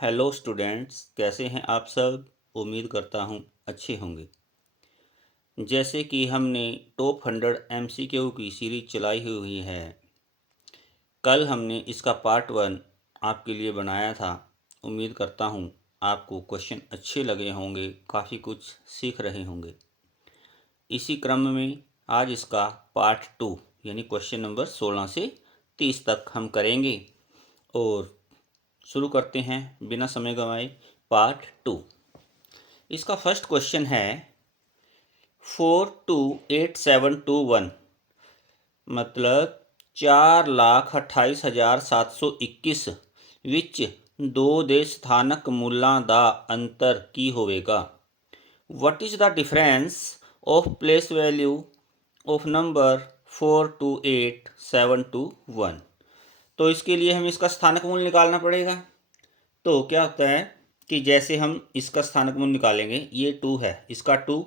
Hello students, कैसे हैं आप सब। उम्मीद करता हूं अच्छे होंगे। जैसे कि हमने टॉप 100 एमसीक्यू की सीरीज चलाई हुई है। कल हमने इसका पार्ट 1 आपके लिए बनाया था। उम्मीद करता हूं आपको क्वेश्चन अच्छे लगे होंगे, काफ़ी कुछ सीख रहे होंगे। इसी क्रम में आज इसका पार्ट 2 यानी क्वेश्चन नंबर 16 से 30 तक हम करेंगे। और शुरू करते हैं बिना समय गंवाए पार्ट 2। इसका फर्स्ट क्वेश्चन है 428721, मतलब 4,28,721 ਵਿੱਚ दो ਦੇ ਸਥਾਨਕ ਮੁੱਲਾਂ ਦਾ ਅੰਤਰ ਕੀ ਹੋਵੇਗਾ। What is the difference of place value of number 428721। तो इसके लिए हमें इसका स्थानक मूल्य निकालना पड़ेगा। तो क्या होता है कि जैसे हम इसका स्थानक मूल्य निकालेंगे, ये 2 है, इसका 2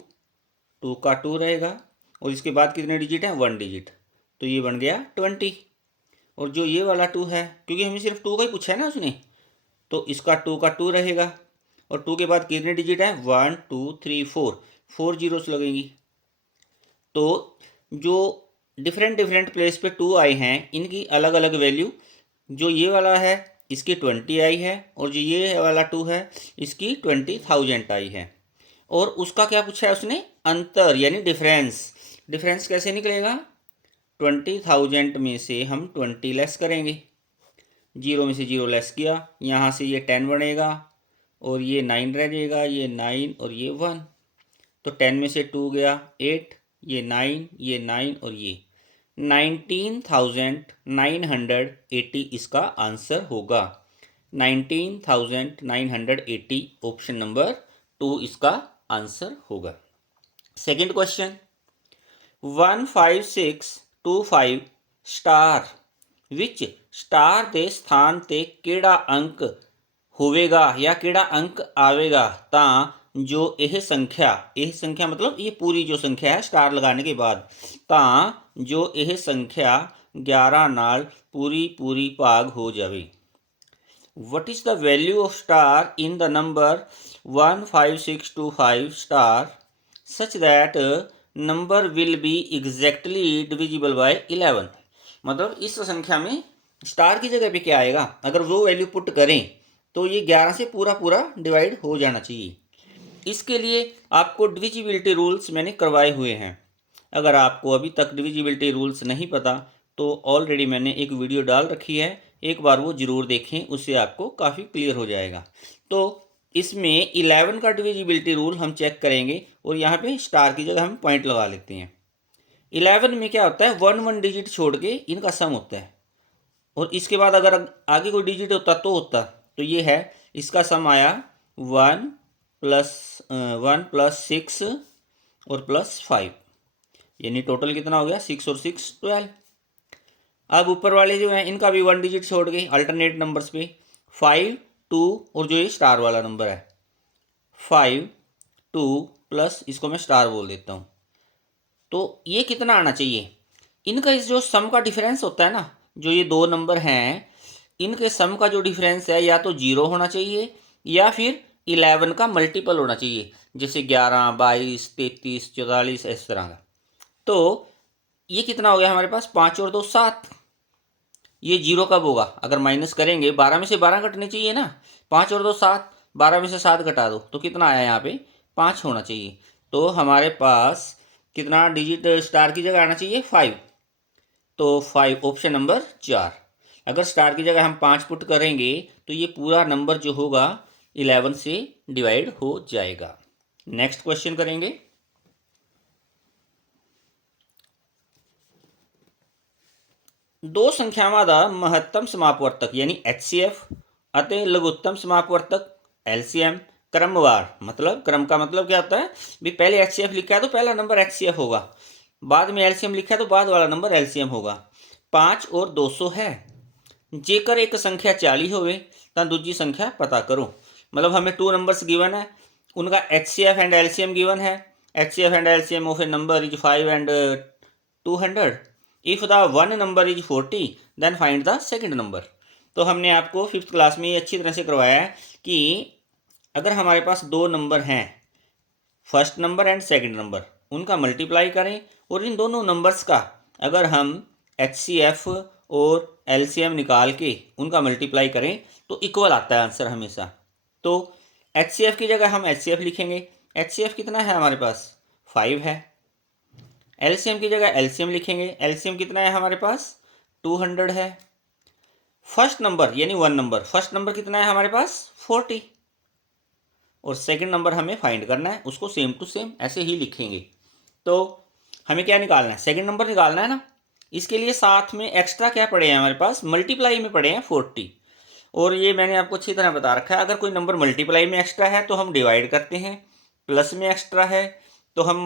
का 2 रहेगा और इसके बाद कितने डिजिट हैं, 1 डिजिट, तो ये बन गया 20। और जो ये वाला 2 है, क्योंकि हमें सिर्फ 2 का ही पूछा है ना उसने, तो इसका 2 का 2 रहेगा और 2 के बाद कितने डिजिट हैं, 1 2 3 4 जीरोस लगेंगी। तो जो डिफरेंट डिफरेंट प्लेस पे 2 आई हैं, इनकी अलग अलग वैल्यू, जो ये वाला है इसकी 20 आई है और जो ये वाला 2 है इसकी 20,000 आई है। और उसका क्या पूछा है उसने, अंतर यानी डिफरेंस। डिफरेंस कैसे निकलेगा, 20,000 में से हम 20 लेस करेंगे, 0 में से 0 लेस किया, यहाँ से ये 10 बनेगा और ये 9 रह जाएगा, ये 9 और ये 1, तो 10 में से 2 गया 8, ये 9, ये 9 और ये 19,980 इसका आंसर होगा। 19,980 ऑप्शन नंबर 2 इसका आंसर होगा। Second question 15625 star which star ਦੇ ਸਥਾਨ ਤੇ ਕਿਹੜਾ ਅੰਕ ਹੋਵੇਗਾ ਜਾਂ ਕਿਹੜਾ ਅੰਕ ਆਵੇਗਾ ਤਾਂ जो यह संख्या मतलब ये पूरी जो संख्या है स्टार लगाने के बाद, ਤਾਂ जो यह संख्या 11 नाल पूरी भाग हो जाए। What is the value of star in the number 15625 star such that number will be exactly divisible by 11। मतलब इस संख्या में स्टार की जगह पे क्या आएगा, अगर वो वैल्यू पुट करें तो ये 11 से पूरा डिवाइड हो जाना चाहिए। इसके लिए आपको डिविजिबिलिटी रूल्स मैंने करवाए हुए हैं। अगर आपको अभी तक डिविजिबिलिटी रूल्स नहीं पता तो ऑलरेडी मैंने एक वीडियो डाल रखी है, एक बार वो ज़रूर देखें, उससे आपको काफ़ी क्लियर हो जाएगा। तो इसमें 11 का डिविजिबिलिटी रूल हम चेक करेंगे और यहाँ पे स्टार की जगह हम पॉइंट लगा लेते हैं। 11 में क्या होता है, 1 डिजिट छोड़ के इनका सम होता है और इसके बाद अगर आगे कोई डिजिट होता तो होता, तो ये है, इसका सम आया 1 + 6 और +5, यानी टोटल कितना हो गया, 6 और 6 12। अब ऊपर वाले जो हैं इनका भी 1 डिजिट छोड़ गए अल्टरनेट नंबर्स पे, 5 2 और जो ये स्टार वाला नंबर है 5 2 प्लस इसको मैं स्टार बोल देता हूँ। तो ये कितना आना चाहिए, इनका इस जो सम का डिफरेंस होता है ना, जो ये दो नंबर हैं इनके सम का जो डिफरेंस है या तो 0 होना चाहिए या फिर 11 का मल्टीपल होना चाहिए, जैसे 11 22 33 44 इस तरह का। तो ये कितना हो गया हमारे पास, 5 और 2 7। ये 0 कब होगा, अगर माइनस करेंगे 12 में से 12 कटने चाहिए ना, 5 और 2 7, 12 में से 7 घटा दो तो कितना आया, यहाँ पे 5 होना चाहिए। तो हमारे पास कितना डिजिट स्टार की जगह आना चाहिए, 5। तो 5 ऑप्शन नंबर 4। अगर स्टार की जगह हम 5 पुट करेंगे तो ये पूरा नंबर जो होगा 11 से डिवाइड हो जाएगा। नेक्स्ट क्वेश्चन करेंगे। दो संख्यावां दा महत्तम समापवर्तक यानी HCF ਅਤੇ लघुत्तम समापवर्तक LCM क्रमवार, मतलब क्रम का मतलब क्या होता है भी, पहले HCF लिखा है तो पहला नंबर HCF होगा, बाद में LCM लिखा है तो बाद वाला नंबर LCM होगा। 5 और 200 है, जेकर एक संख्या 40 होवे तो दूजी संख्या पता करो। मतलब हमें 2 नंबर्स गिवन है, उनका HCF एंड LCM गिवन है। HCF and LCM of a number is 5 and 200। If the one number is 40 then find the second number. तो हमने आपको 5th क्लास में ये अच्छी तरह से करवाया है कि अगर हमारे पास दो नंबर हैं, first number and second number, उनका मल्टीप्लाई करें और इन दोनों नंबर्स का अगर हम HCF और LCM निकाल के उनका मल्टीप्लाई करें तो इक्वल आता है आंसर हमेशा। तो HCF की जगह हम HCF लिखेंगे। HCF कितना है हमारे पास 5 है। LCM की जगह LCM लिखेंगे। LCM कितना है हमारे पास 200 है। फर्स्ट नंबर यानी 1 नंबर, फर्स्ट नंबर कितना है हमारे पास 40 और सेकंड नंबर हमें फाइंड करना है, उसको सेम टू सेम ऐसे ही लिखेंगे। तो हमें क्या निकालना है, सेकंड नंबर निकालना है ना। इसके लिए साथ में एक्स्ट्रा क्या पड़े हैं हमारे पास, मल्टीप्लाई में पड़े हैं 40। और ये मैंने आपको अच्छी तरह बता रखा है, अगर कोई नंबर मल्टीप्लाई में एक्स्ट्रा है तो हम डिवाइड करते हैं, प्लस में एक्स्ट्रा है तो हम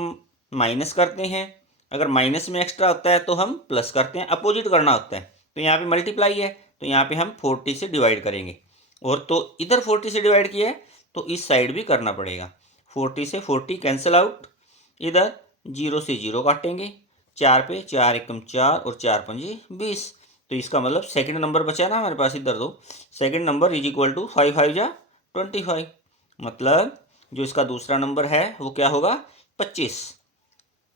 माइनस करते हैं, अगर माइनस में एक्स्ट्रा होता है तो हम प्लस करते हैं, अपोजिट करना होता है। तो यहाँ पे मल्टीप्लाई है तो यहाँ पे हम 40 से डिवाइड करेंगे, और तो इधर 40 से डिवाइड किया है तो इस साइड भी करना पड़ेगा। 40 से 40 कैंसिल आउट, इधर 0 से 0 काटेंगे, 4 पे 4 एकम 4 और 4 पंजे 20। तो इसका मतलब सेकंड नंबर बचा ना हमारे पास, इधर दो, second number is equal to 5 5 जा 25, मतलब जो इसका दूसरा नंबर है वो क्या होगा 25।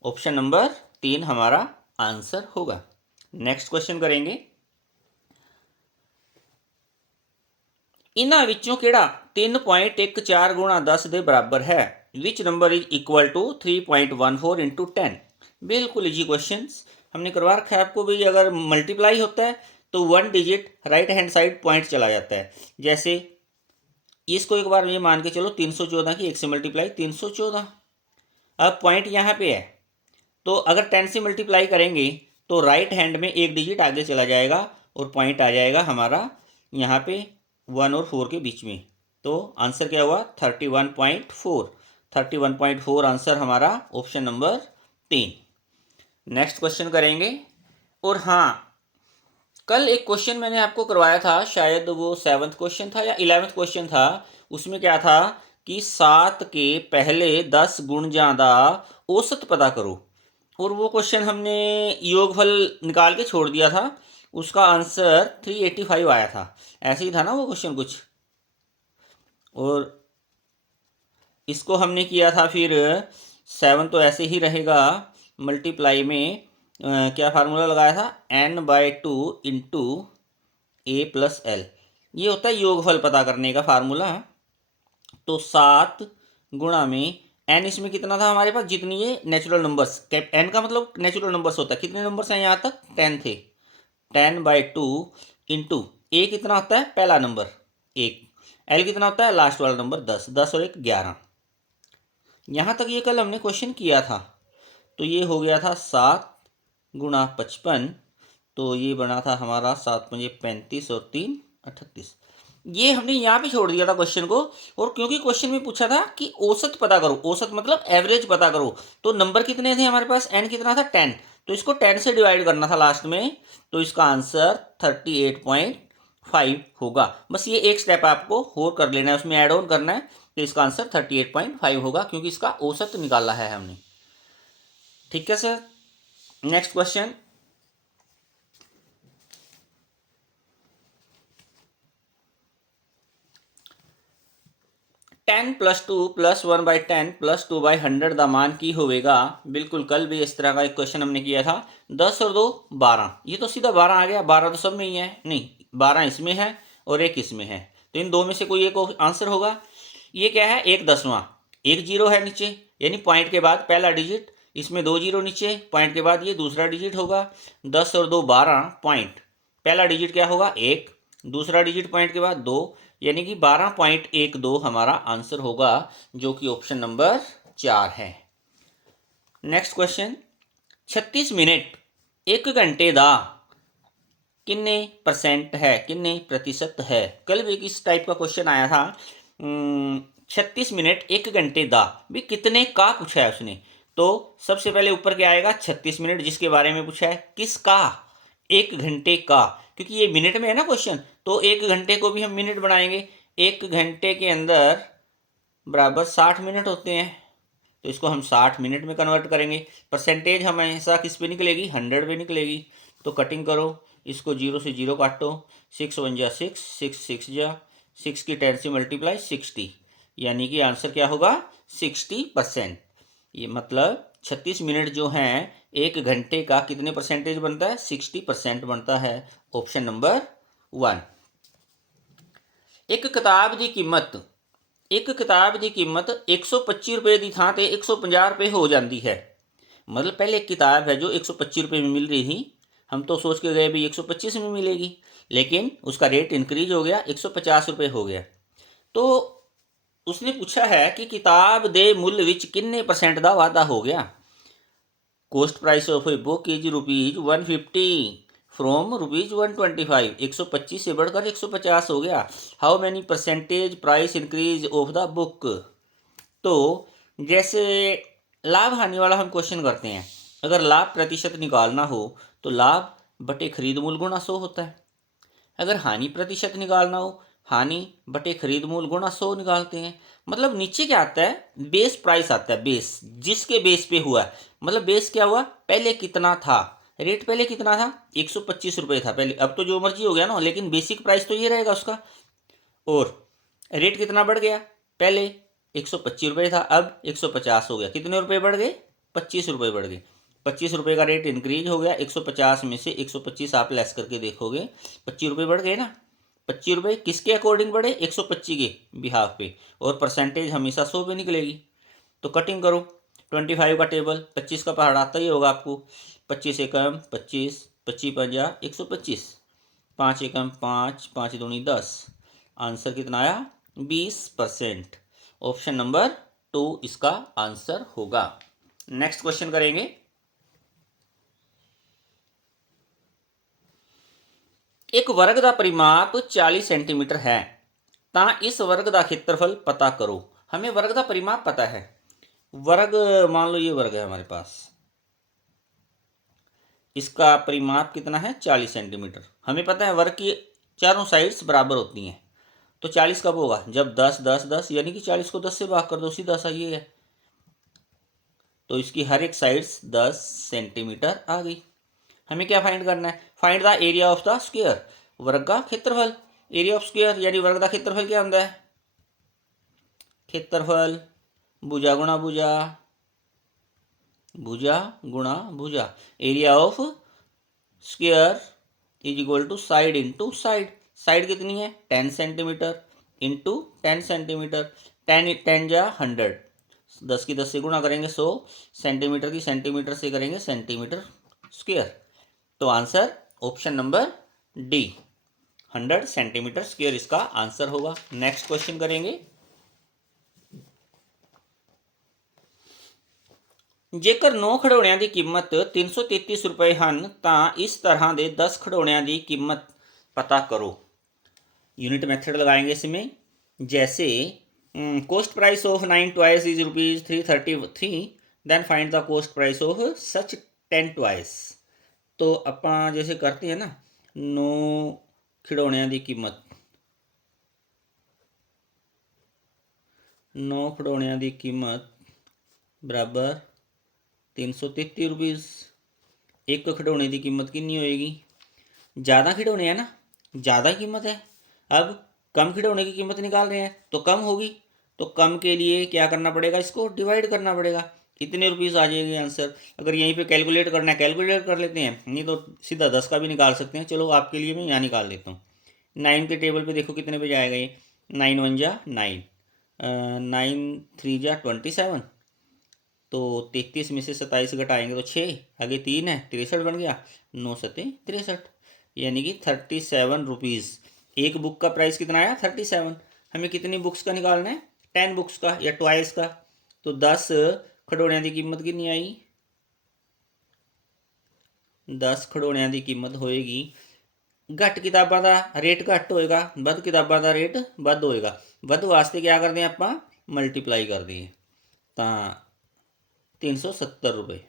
ऑप्शन नंबर 3 हमारा आंसर होगा। नेक्स्ट क्वेश्चन करेंगे, इन्हां विचों किहड़ा 3.14 गुणा 10 के बराबर है, which number is equal to 3.14 into 10। बिल्कुल इजी क्वेश्चन हमने करवा रखा है आपको भी। अगर मल्टीप्लाई होता है तो 1 digit right hand side point चला जाता है। जैसे इसको एक बार ये मान के चलो 314 की 1 से मल्टीप्लाई 314, अब पॉइंट यहाँ पे है तो अगर 10 से मल्टीप्लाई करेंगे तो राइट हैंड में एक डिजिट आगे चला जाएगा और पॉइंट आ जाएगा हमारा यहाँ पे 1 और 4 के बीच में। तो आंसर क्या हुआ 31.4। 31.4 आंसर हमारा ऑप्शन नंबर 3। नेक्स्ट क्वेश्चन करेंगे। और हाँ, कल एक क्वेश्चन मैंने आपको करवाया था, शायद वो 7th क्वेश्चन था या 11th क्वेश्चन था। उसमें क्या था कि 7 के पहले 10 गुण ज्यादा औसत पता करो, और वो क्वेश्चन हमने योगफल निकाल के छोड़ दिया था। उसका आंसर 385 आया था, ऐसे ही था ना वो क्वेश्चन कुछ। और इसको हमने किया था फिर 7 तो ऐसे ही रहेगा, मल्टीप्लाई में क्या फार्मूला लगाया था n/2 इंटू a+l, ये होता है योगफल पता करने का फार्मूला। तो 7 गुणा में n, इसमें कितना था हमारे पास, जितनी ये नेचुरल नंबर्स, n का मतलब नेचुरल नंबर्स होता है, कितने नंबर्स हैं यहाँ तक 10 थे, 10/2 इंटू a कितना होता है पहला नंबर 1, l कितना होता है लास्ट वाला नंबर 10, 10 और 1 11। यहाँ तक ये कल हमने क्वेश्चन किया था। तो ये हो गया था 7 गुणा 55, तो ये बना था हमारा 7 पंजे 35 और 3 38। ये हमने यहाँ पे छोड़ दिया था क्वेश्चन को, और क्योंकि क्वेश्चन में पूछा था कि औसत पता करो, औसत मतलब एवरेज पता करो, तो नंबर कितने थे हमारे पास, n कितना था 10, तो इसको 10 से डिवाइड करना था लास्ट में। तो इसका आंसर 38.5 होगा। बस ये एक स्टेप आपको और कर लेना है, उसमें ऐड ऑन करना है, तो इसका आंसर 38.5 होगा, क्योंकि इसका औसत निकाला है हमने। ठीक है sir. Next question, ten plus 2 plus 1/10 plus 2/100 the मान की होवेगा। बिल्कुल कल भी इस तरह का एक क्वेश्चन हमने किया था। 10 और 2 12, ये तो सीधा 12 आ गया, 12 तो सब में ही है, नहीं 12 इसमें है और 1 इसमें है, तो इन दो में से कोई एक आंसर होगा। ये क्या है 1/10, एक जीरो है नीचे, यानी पॉइंट के बाद पहला डिजिट, इसमें 2 जीरो नीचे, पॉइंट के बाद ये दूसरा डिजिट होगा। 10 और 2 12, पॉइंट पहला डिजिट क्या होगा 1, दूसरा डिजिट पॉइंट के बाद 2, यानी कि 12.12 हमारा आंसर होगा, जो कि ऑप्शन नंबर 4 है। नेक्स्ट क्वेश्चन, 36 मिनट 1 घंटे दा किन्ने परसेंट है, किन्ने प्रतिशत है। कल भी इस टाइप का क्वेश्चन आया था, 36 मिनट 1 घंटे दा भी कितने का पूछा है उसने। तो सबसे पहले ऊपर क्या आएगा 36 मिनट, जिसके बारे में पूछा है, किसका 1 घंटे का, क्योंकि ये मिनट में है ना क्वेश्चन, तो 1 घंटे को भी हम मिनट बनाएंगे। 1 घंटे के अंदर बराबर 60 मिनट होते हैं, तो इसको हम 60 मिनट में कन्वर्ट करेंगे। परसेंटेज हमेशा किस पे निकलेगी 100 पे निकलेगी। तो कटिंग करो, इसको 0 से 0 काटो, 6 1 जा 6, 6 6 जा 6 की 10 से मल्टीप्लाई 60, यानी कि आंसर क्या होगा 60%। ये मतलब 36 मिनट जो हैं 1 घंटे का कितने परसेंटेज बनता है 60% बनता है। Option number 1। एक किताब की कीमत 125 रुपए की थां ते 150 रुपए हो जाती है। मतलब पहले एक किताब है जो 125 रुपए में मिल रही थी, हम तो सोच के गए भी 125 में मिलेगी, लेकिन उसका रेट इंक्रीज हो गया 150 रुपए हो गया। तो उसने पूछा है कि किताब दे मूल्य विच किन्ने परसेंट का वाधा हो गया। Coast price of a book is ₹150 from ₹125। 125 से बढ़कर 150 हो गया। How many percentage price increase of the book. तो जैसे लाभ हानि वाला हम क्वेश्चन करते हैं, अगर लाभ प्रतिशत निकालना हो तो लाभ बटे खरीद मूल गुणा 100 होता है। अगर हानि प्रतिशत निकालना हो, हानि बटे खरीद मूल गुणा 100 निकालते हैं। मतलब नीचे क्या आता है, बेस प्राइस आता है, बेस जिसके बेस पे हुआ। मतलब बेस क्या हुआ, पहले कितना था, रेट पहले कितना था 125 रुपये था पहले, अब तो जो मर्जी हो गया ना, लेकिन बेसिक प्राइस तो ये रहेगा उसका। और रेट कितना बढ़ गया, पहले 125 रुपये था, अब 150 हो गया, कितने रुपये बढ़ गए 25 रुपये बढ़ गए। 25 रुपये का रेट इंक्रीज हो गया, 150 में से 125 आप लेस करके देखोगे 25 रुपये बढ़ गए ना। 25 रुपये किसके अकॉर्डिंग बढ़े, 125 के बिहाफ पे, और परसेंटेज हमेशा 100 पे निकलेगी। तो कटिंग करो, 25 का टेबल 25 का पहाड़ आता ही होगा आपको। 25 एकम 25, 25 पंजा 125, 5 एकम 5, 5 दूनी 10, आंसर कितना आया 20%। ऑप्शन नंबर 2 इसका आंसर होगा। नेक्स्ट क्वेश्चन करेंगे। एक वर्ग का परिमाप 40 सेंटीमीटर है, ता इस वर्ग का क्षेत्रफल पता करो। हमें वर्ग का परिमाप पता है। वर्ग मान लो ये वर्ग है हमारे पास, इसका परिमाप कितना है 40 सेंटीमीटर। हमें पता है वर्ग की चारों साइड्स बराबर होती हैं। तो 40 कब होगा, जब 10 10 10, यानी कि 40 को 10 से भाग कर दो, सीधा सा ये है। तो इसकी हर एक साइड्स 10 सेंटीमीटर आ गई। हमें क्या फाइंड करना है, find the area of the square, वर्ग का क्षेत्रफल। एरिया ऑफ स्क्वायर यानी वर्ग का क्षेत्रफल क्या होता है, क्षेत्रफल भुजा गुणा भुजा, भुजा गुणा भुजा। Area of square is equal to side into side. Side कितनी है 10 सेंटीमीटर इंटू 10 सेंटीमीटर, 10 जा 100, 10 की 10 से गुणा करेंगे 100, सेंटीमीटर की सेंटीमीटर से करेंगे सेंटीमीटर स्क्वायर। तो answer option number D 100 centimetre square इसका आंसर होगा। नेक्स्ट क्वेश्चन करेंगे। जेकर 9 खिडौणिਆਂ की कीमत 333 रुपए ਹਨ ਤਾਂ इस तरह ਦੇ 10 खिडौणिਆਂ की कीमत पता करो। यूनिट मेथड लगाएंगे इसमें। जैसे cost price of 9 toys is ₹333, then find the cost price of such 10 toys. तो ਆਪਾਂ जैसे करते हैं ना, 9 खिडौणिਆਂ की कीमत, 9 खिडौणिਆਂ की कीमत बराबर 333 रुपीज़। एक खिडौने की कीमत कितनी होएगी, ज़्यादा खिडौने हैं ना, ज़्यादा कीमत है। अब कम खिडौने की कीमत निकाल रहे हैं तो कम होगी, तो कम के लिए क्या करना पड़ेगा, इसको डिवाइड करना पड़ेगा, कितने रुपीज़ आ जाएंगे आंसर। अगर यहीं पे कैलकुलेट करना है कैलकुलेट कर लेते हैं, नहीं तो सीधा 10 का भी निकाल सकते हैं। चलो आपके लिए मैं यहाँ निकाल देता हूँ। 9 के टेबल पे देखो कितने पे जाएगा ये, 9 1 जा 9, 9 3 जा 27, तो 33 में से 27 घटाएंगे तो 6, आगे 3 है 63 बन गया, 9 सत्ते 63, यानी कि 37 रुपीज़। एक बुक का प्राइस कितना आया 37। हमें कितनी बुक्स का निकालना है 10 बुक्स का या टॉयज का। तो 10 खिडौणिਆਂ की कीमत कितनी आई, 10 खिडौणिਆਂ की कीमत होएगी, घट किताबों का रेट घट होएगा, वध किताबों का रेट वध होएगा। वध वास्ते क्या करते हैं आप मल्टीप्लाई करते हैं, तो 370 रुपये।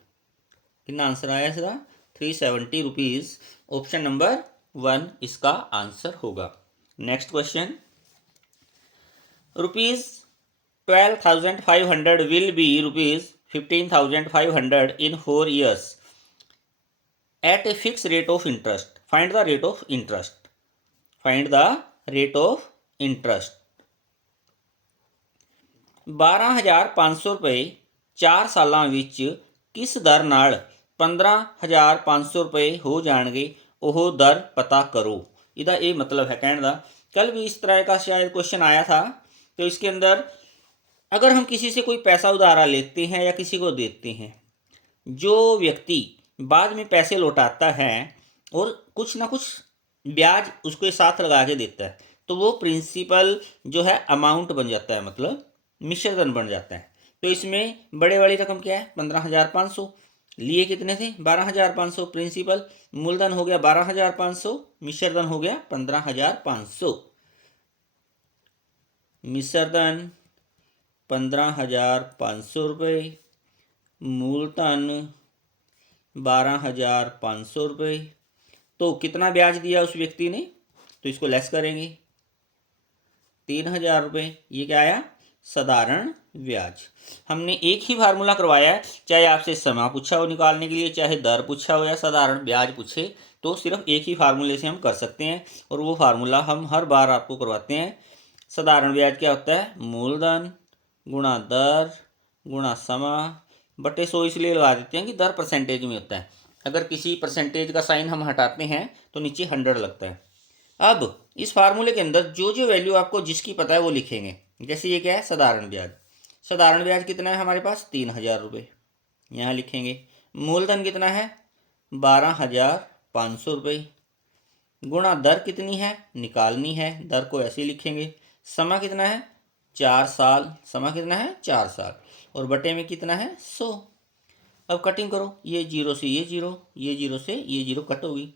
कितना आंसर आया इसका 370 रुपीज़। ऑप्शन नंबर 1 इसका आंसर होगा। Next question. ₹12,500 will be ₹15,500 in 4 years at a fixed rate of interest. Find the rate of interest. Find the rate of interest. 12,500 रुपये 4 ਸਾਲਾਂ ਵਿੱਚ ਕਿਸ ਦਰ ਨਾਲ 15,500 रुपये हो जाएंगे, ਉਹ दर पता करो। इदा ये मतलब है कहने का। कल भी इस तरह का शायद क्वेश्चन आया था। तो इसके अंदर अगर हम किसी से कोई पैसा उधारा लेते हैं या किसी को देते हैं, जो व्यक्ति बाद में पैसे लौटाता है और कुछ ना कुछ ब्याज उसके साथ लगा के देता है, तो वो प्रिंसिपल जो है अमाउंट बन जाता है, मतलब मिश्रधन बन जाता है। तो इसमें बड़े वाली रकम क्या है 15,500, लिए कितने थे 12,500, प्रिंसिपल मूलधन हो गया 12,500, मिश्रधन हो गया 15,500, मिश्रधन 15,500 रुपये, मूलधन 12,500 रुपये। तो कितना ब्याज दिया उस व्यक्ति ने, तो इसको लेस करेंगे 3,000 रुपये। ये क्या आया साधारण ब्याज। हमने एक ही फार्मूला करवाया है, चाहे आपसे समय पूछा हो निकालने के लिए, चाहे दर पूछा हो या साधारण ब्याज पूछे, तो सिर्फ एक ही फार्मूले से हम कर सकते हैं। और वो फार्मूला हम हर बार आपको करवाते हैं। साधारण ब्याज क्या होता है, मूलधन गुणा दर गुणा समय बटे 100 इसलिए लगा देते हैं कि दर परसेंटेज में होता है। अगर किसी परसेंटेज का साइन हम हटाते हैं तो नीचे 100 लगता है। अब इस फार्मूले के अंदर जो जो वैल्यू आपको जिसकी पता है वो लिखेंगे। जैसे ये क्या है साधारण ब्याज, साधारण ब्याज कितना है हमारे पास 3,000 रुपये, यहाँ लिखेंगे। मूलधन कितना है 12,500 रुपये, गुणा दर कितनी है निकालनी है, दर को ऐसे लिखेंगे। समय कितना है 4 साल, समय कितना है 4 साल, और बटे में कितना है 100। अब कटिंग करो, ये जीरो से ये जीरो, ये जीरो से ये जीरो कट होगी।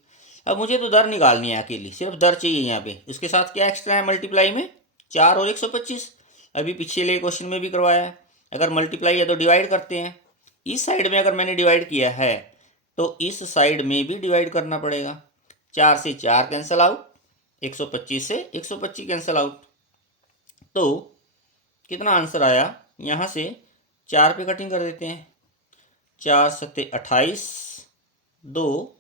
अब मुझे तो दर निकालनी है अकेली, सिर्फ दर चाहिए यहाँ पे। इसके साथ क्या एक्स्ट्रा है मल्टीप्लाई में 4 और 125, अभी पिछले क्वेश्चन में भी करवाया है। अगर मल्टीप्लाई है तो डिवाइड करते हैं। इस साइड में अगर मैंने डिवाइड किया है तो इस साइड में भी डिवाइड करना पड़ेगा। 4 से 4 कैंसिल आउट, 125 से 125 कैंसिल आउट। तो कितना आंसर आया, यहाँ से 4 पे कटिंग कर देते हैं। 4 सत्ते 28, 2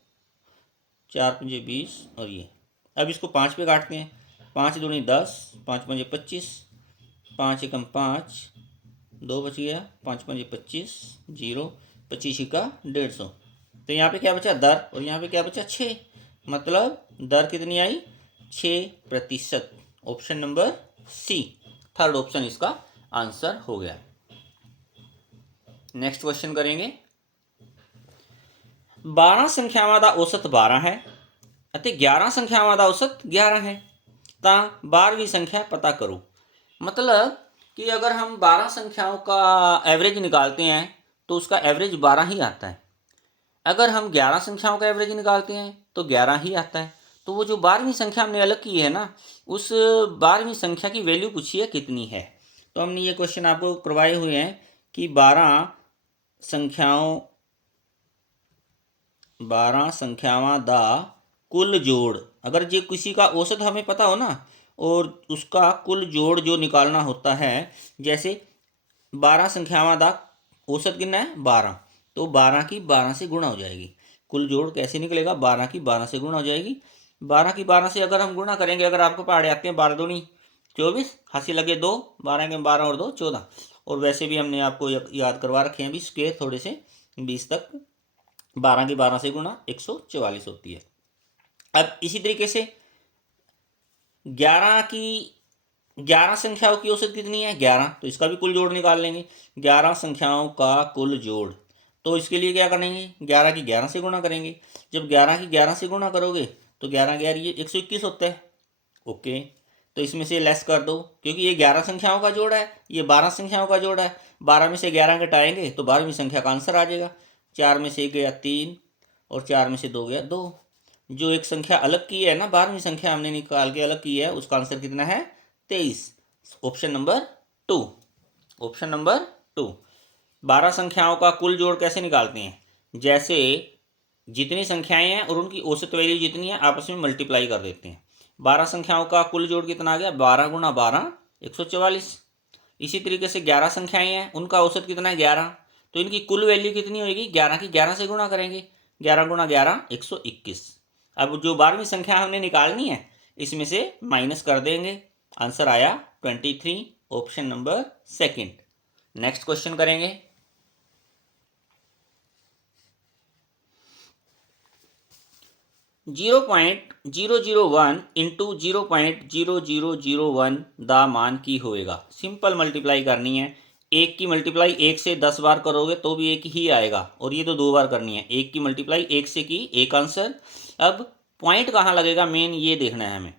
4 पंजे 20, और ये अब इसको 5 पे काटते हैं। 5 दूनी 10, 5 पंजे 25, 5 एकम 5, 2 बच गया, 5 पंजे 25, 0, 25 का 150। तो यहाँ पे क्या बचा दर, और यहाँ पे क्या बचा 6, मतलब दर कितनी आई 6%। Option number C, third option इसका आंसर हो गया। नेक्स्ट क्वेश्चन करेंगे। 12 संख्यावां दा औसत 12 है ਅਤੇ 11 संख्यावां दा औसत 11 है, तो 12वीं संख्या पता करो। मतलब कि अगर हम 12 संख्याओं का एवरेज निकालते हैं तो उसका एवरेज 12 ही आता है। अगर हम 11 संख्याओं का एवरेज निकालते हैं तो 11 ही आता है। तो वो जो 12वीं संख्या हमने अलग की है ना, उस 12वीं संख्या की वैल्यू पूछी है कितनी है। तो हमने ये क्वेश्चन आपको करवाए हुए हैं कि 12 संख्यावां दा कुल जोड़, अगर जो किसी का औसत हमें पता हो ना और उसका कुल जोड़ जो निकालना होता है, जैसे 12 संख्यावां दा औसत कितना है 12, तो 12 की 12 से गुणा हो जाएगी। कुल जोड़ कैसे निकलेगा, 12 की 12 से गुणा हो जाएगी। 12 की 12 से अगर हम गुणा करेंगे, अगर आपको पहाड़े आते हैं 12 दूनी 24, हाथी लगे 2, 12 के 12 और 2 14, और वैसे भी हमने आपको याद करवा रखे हैं अभी स्क्वायर थोड़े से 20 तक। 12 की 12 से गुणा 144 होती है। अब इसी तरीके से 11 संख्याओं की औसत कितनी है 11, तो इसका भी कुल जोड़ निकाल लेंगे। 11 संख्याओं का कुल जोड़, तो इसके लिए क्या करेंगे 11 की 11 से गुणा करेंगे। जब 11 की 11 से गुणा करोगे तो 11 11 ये 121 होता है। ओके, तो इसमें से लेस कर दो, क्योंकि ये 11 संख्याओं का जोड़ है, ये 12 संख्याओं का जोड़ है। 12 में से 11 घटाएंगे तो 12वीं संख्या का आंसर आ जाएगा। 4 में से 1 गया 3, और 4 में से 2 गया 2। जो एक संख्या अलग की है ना, 12वीं संख्या हमने निकाल के अलग की है, उसका आंसर कितना है 23। Option number 2, option number 2। 12 संख्याओं का कुल जोड़ कैसे निकालते हैं, जैसे जितनी संख्याएं हैं और उनकी औसत वैल्यू जितनी है आपस में मल्टीप्लाई कर देते हैं। 12 संख्याओं का कुल जोड़ कितना आ गया 12 गुणा 12 144। इसी तरीके से 11 संख्याएं हैं, उनका औसत कितना है 11, तो इनकी कुल वैल्यू कितनी होगी 11 की 11 से गुणा करेंगे। 11 गुणा 11 121। अब जो 12वीं संख्या हमने निकालनी है इसमें से माइनस कर देंगे आंसर आया 23, option number second. Next question करेंगे। जीरो पॉइंट 001 इंटू 0.0001 द मान की होएगा। सिंपल मल्टीप्लाई करनी है। एक की मल्टीप्लाई एक से 10 बार करोगे तो भी एक ही आएगा, और ये तो 2 बार करनी है। एक की मल्टीप्लाई एक से की, एक आंसर। अब पॉइंट कहाँ लगेगा मेन ये देखना है हमें।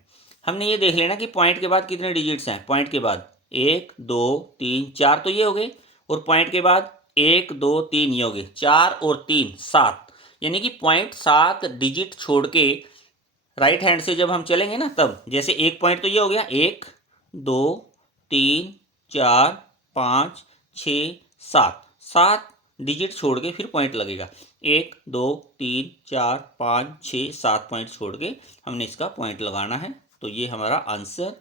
हमने ये देख लेना कि पॉइंट के बाद कितने डिजिट्स हैं। पॉइंट के बाद 1 2 3 4 तो ये हो गए, और पॉइंट के बाद 1 2 3 ये हो गए, 4 और 3 7, यानी कि 0.7 डिजिट छोड़ के राइट हैंड से जब हम चलेंगे ना, तब जैसे एक पॉइंट तो ये हो गया, 1 2 3 4 5 6 7, 7 डिजिट छोड़ के फिर पॉइंट लगेगा। 1 2 3 4 5 6 7 पॉइंट छोड़ के हमने इसका पॉइंट लगाना है। तो ये हमारा आंसर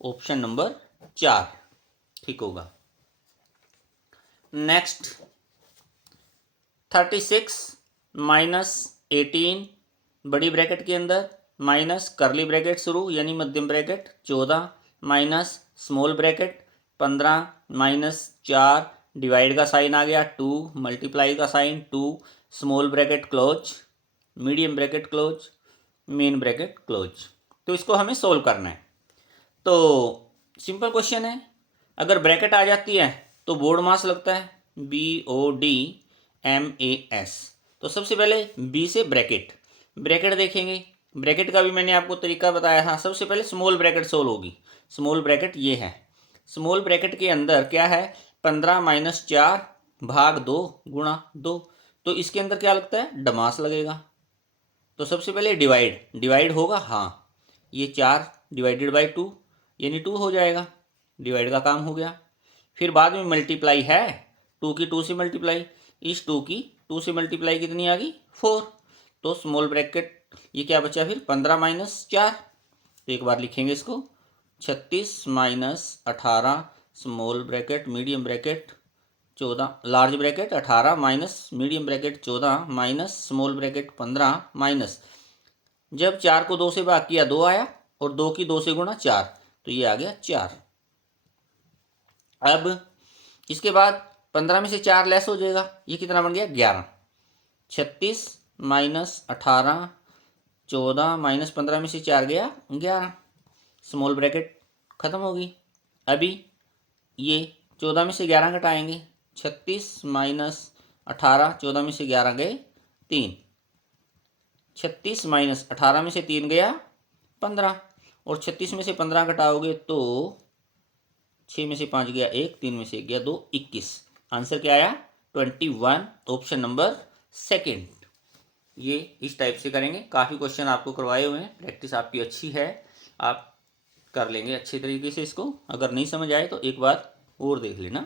ऑप्शन नंबर 4 ठीक होगा। नेक्स्ट 36 माइनस 18 बड़ी ब्रैकेट के अंदर माइनस करली ब्रैकेट शुरू यानी मध्यम bracket 14 minus small bracket 15 minus 4 divide का साइन आ गया 2 मल्टीप्लाई का sign 2 small bracket close medium bracket close main bracket close. तो इसको हमें सोल्व करना है। तो सिंपल क्वेश्चन है। अगर ब्रैकेट आ जाती है तो बोर्ड मास लगता है BODMAS। तो सबसे पहले बी से ब्रैकेट देखेंगे। ब्रैकेट का भी मैंने आपको तरीका बताया था। सबसे पहले स्मॉल ब्रैकेट सोल्व होगी। स्मॉल ब्रैकेट ये है। स्मॉल ब्रैकेट के अंदर क्या है, 15 माइनस 4 भाग 2 गुणा 2। तो इसके अंदर क्या लगता है, डमास लगेगा। तो सबसे पहले डिवाइड होगा, हाँ ये 4 डिवाइडेड बाई 2 यानी 2 हो जाएगा, डिवाइड का काम हो गया। फिर बाद में मल्टीप्लाई है, 2 की 2 से मल्टीप्लाई, इस 2 की 2 से मल्टीप्लाई कितनी आ गई 4। तो स्मॉल ब्रैकेट ये क्या बचा फिर 15 माइनस 4। तो एक बार लिखेंगे इसको 36 minus 18 small bracket medium bracket 14 large bracket 18 minus medium bracket 14 minus small bracket 15 minus, जब 4 को 2 से भाग किया 2 आया, और 2 की 2 से गुणा 4, तो ये आ गया 4। अब इसके बाद 15 में से 4 लेस हो जाएगा, ये कितना बन गया 11। 36 माइनस 18 14 माइनस 15 में से 4 गया 11, स्मॉल ब्रैकेट खत्म होगी। अभी ये 14 में से 11 घटाएंगे, 36 माइनस 18 14 में से 11 गए 3, 36 माइनस 18 में से 3 गया 15, और 36 में से 15 घटाओगे तो 6 में से 5 गया 1, 3 में से 1 गया 2, 21। आंसर क्या आया 21, ऑप्शन नंबर सेकंड। ये इस टाइप से करेंगे। काफ़ी क्वेश्चन आपको करवाए हुए हैं, प्रैक्टिस आपकी अच्छी है, आप कर लेंगे अच्छे तरीके से इसको। अगर नहीं समझ आए तो एक बार और देख लेना।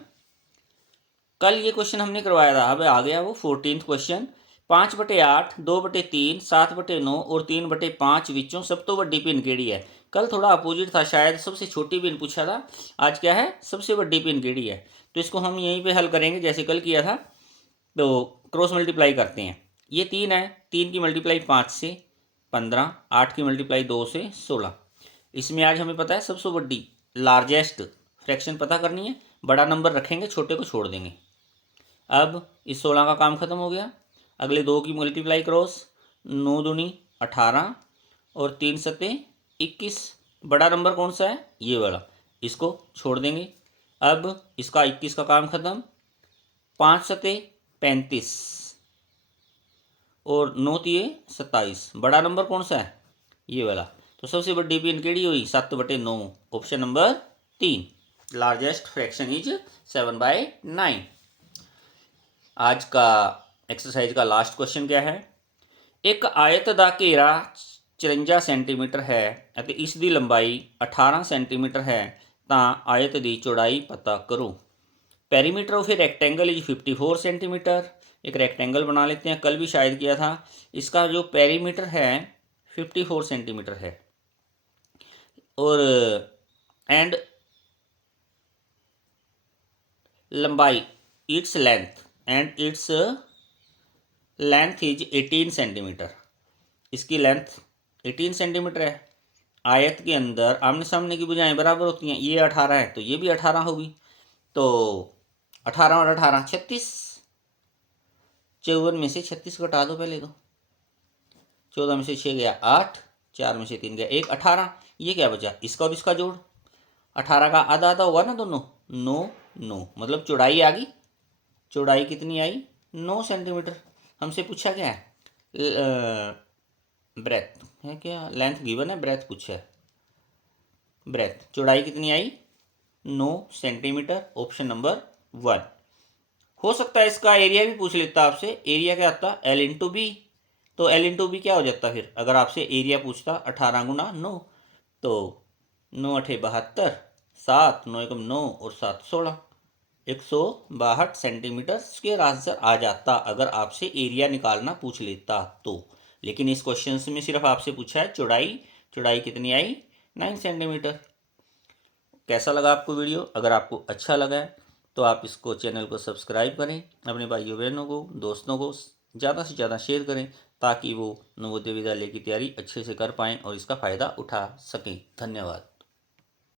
कल ये क्वेश्चन हमने करवाया था, अब आ गया वो 14th क्वेश्चन। 5/8 2/3 7/9 और 3/5 विचों सब तो वड्डी पिन केड़ी है। कल थोड़ा अपोजिट था, शायद सबसे छोटी पिन पूछा था, आज क्या है सबसे बड़ी पिन केड़ी है। तो इसको हम यहीं पे हल करेंगे जैसे कल किया था। तो क्रॉस मल्टीप्लाई करते हैं। ये 3 है, 3 की मल्टीप्लाई 5 से 15, 8 की मल्टीप्लाई 2 से 16। इसमें आज हमें पता है सबसे बड़ी लार्जेस्ट फ्रैक्शन पता करनी है। बड़ा नंबर रखेंगे, छोटे को छोड़ देंगे। अब इस 16 का काम खत्म हो गया। अगले 2 की मल्टीप्लाई क्रॉस, 9 दूनी 18 और 3 सत्ते 21। बड़ा नंबर कौन सा है, ये वाला, इसको छोड़ देंगे। अब इसका 21 का काम खत्म, 5 सत्ते 35 और 9 तिये 27। बड़ा नंबर कौन सा है, ये वाला। तो सबसे बड़ी पिन केड़ी हुई 7/9, option number 3। Largest fraction is 7/9। आज का एक्सरसाइज का लास्ट क्वेश्चन क्या है। एक आयत ਦਾ ਘੇਰਾ 54 ਸੈਂਟੀਮੀਟਰ ਹੈ ਅਤੇ ਇਸ ਦੀ ਲੰਬਾਈ 18 ਸੈਂਟੀਮੀਟਰ ਹੈ, ਤਾਂ ਆयत ਦੀ ਚੌੜਾਈ पता करो। Perimeter of a rectangle is 54 centimetre. एक रेक्टेंगल बना लेते हैं, कल भी शायद किया था। इसका जो पेरीमीटर है 54 सेंटीमीटर है, और एंड लंबाई इट्स लेंथ इज 18 सेंटीमीटर। इसकी लेंथ 18 सेंटीमीटर है, आयत के अंदर आमने सामने की भुजाएं बराबर होती हैं, ये 18 है तो ये भी 18 होगी, तो 18 और 18 36, 54 में से 36 घटा दो पहले तो, 14 में से 6 गया 8, 4 में से 3 गया 1, 18। ये क्या बचा, इसका और इसका जोड़, 18 का आधा आधा होगा ना दोनों, 9 9, मतलब चौड़ाई आ गई, चौड़ाई कितनी आई 9 सेंटीमीटर। हमसे पूछा क्या है, ब्रेथ है क्या, लेंथ गिवन है, ब्रेथ पूछा है, ब्रेथ चौड़ाई कितनी आई 9 सेंटीमीटर, ऑप्शन नंबर 1। हो सकता है इसका एरिया भी पूछ लेता आपसे, एरिया क्या आता L इंटू बी, तो L इंटू बी क्या हो जाता फिर अगर आपसे एरिया पूछता, 18 गुना 9, तो 9 अठे 72, 7 9 एकम 9 और 7 16, 162 सेंटीमीटर स्क्वायर आंसर आ जाता अगर आपसे एरिया निकालना पूछ लेता तो। लेकिन इस क्वेश्चन में सिर्फ आपसे पूछा है चौड़ाई, चौड़ाई कितनी आई 9 सेंटीमीटर। कैसा लगा आपको वीडियो, अगर आपको अच्छा लगा है तो आप इसको चैनल को सब्सक्राइब करें, अपने भाइयों बहनों को दोस्तों को ज़्यादा से ज़्यादा शेयर करें ताकि वो नवोदय विद्यालय की तैयारी अच्छे से कर पाएँ और इसका फ़ायदा उठा सकें। धन्यवाद।